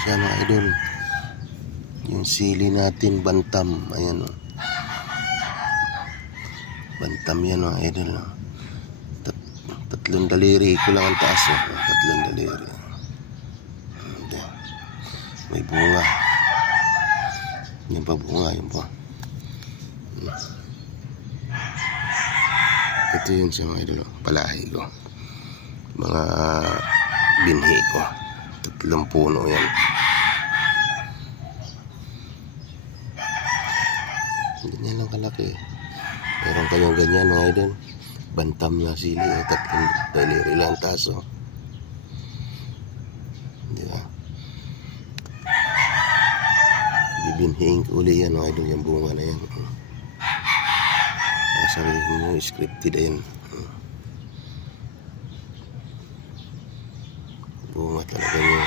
siya mga idol. Yung sili natin bantam. Ayan o. Bantam yan mga idol. Tatlong daliri ko lang ang taas o. Tatlong daliri. May bunga. Yan pa bunga. Yan pa. Ito yun sa mga idol. Palahi ko. Mga binhi ko. 3 puno yan. Ganyan lang kalaki. Meron kayong ganyan mga idol. Bantam na sili. 3 daliri lang taso. Diba? Bibinhiin ko uli yan mga idol. Yung bunga na yan. Sabihin nyo, scripted yan. Bunga talaga nyo.